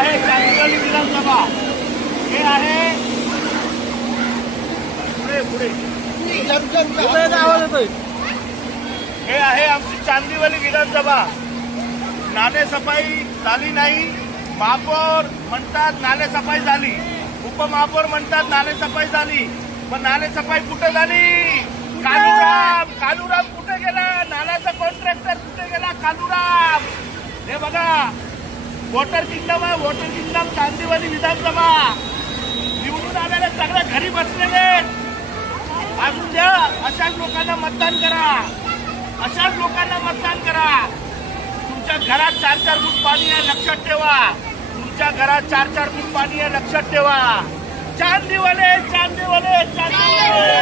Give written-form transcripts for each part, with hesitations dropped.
आहे चांदिवली विधानसभा, हे आहे पुढे आवाज येतोय। हे आहे आमची चांदिवली विधानसभा। नालेसफाई झाली नाही, महापौर म्हणतात नालेसफाई झाली, उपमहापौर म्हणतात नालेसफाई झाली, पण नालेसफाई कुठे झाली? कालूराम कुठे गेला? नाल्याचा कॉन्ट्रॅक्टर कुठे गेला? कालूराम। हे बघा, वॉटर किंगडम आहे, वॉटर किंगडम चांदिवली विधानसभा। निवडून आलेले सगळे घरी बसलेले, अजून द्या, अशाच लोकांना मतदान करा, अशाच लोकांना मतदान करा। तुमच्या घरात 4-4 फूट पाणी आहे, लक्षात ठेवा। तुमच्या घरात 4-4 फूट पाणी आहे, लक्षात ठेवा। चांदिवली चांदिवली चांदिवली।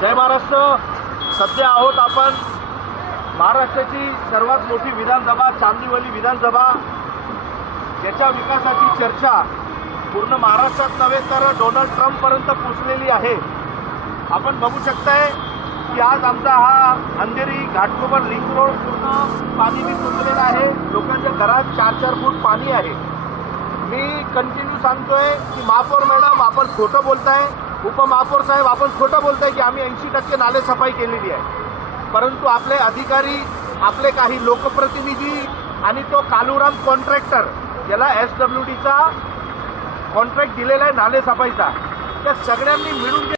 जय महाराष्ट्र। सध्या आहोत आपण महाराष्ट्राची सर्वात मोठी विधानसभा चांदिवली विधानसभा, ज्याच्या विकासाची चर्चा पूर्ण महाराष्ट्रात नव्हे तर डोनाल्ड ट्रम्पपर्यंत पोहोचलेली आहे। आपण बघू शकताय की आज आमचा हा अंधेरी घाटकोपर लिंक रोड पूर्ण पाणीने तुंबलेला आहे। लोकांच्या घरात 4-4 फूट पाणी आहे। मी कंटिन्यू सांगतोय की महापौर मॅडम आपण खोटं बोलताय, उपमहापौर साहेब आपण खोटं बोलताय की आम्ही 80% नालेसफाई केलेली आहे, परंतु आपले अधिकारी, आपले काही लोकप्रतिनिधी आणि तो कालूराम कॉन्ट्रॅक्टर ज्याला SWDचा कॉन्ट्रॅक्ट दिलेला आहे नालेसफाईचा, त्या सगळ्यांनी मिळून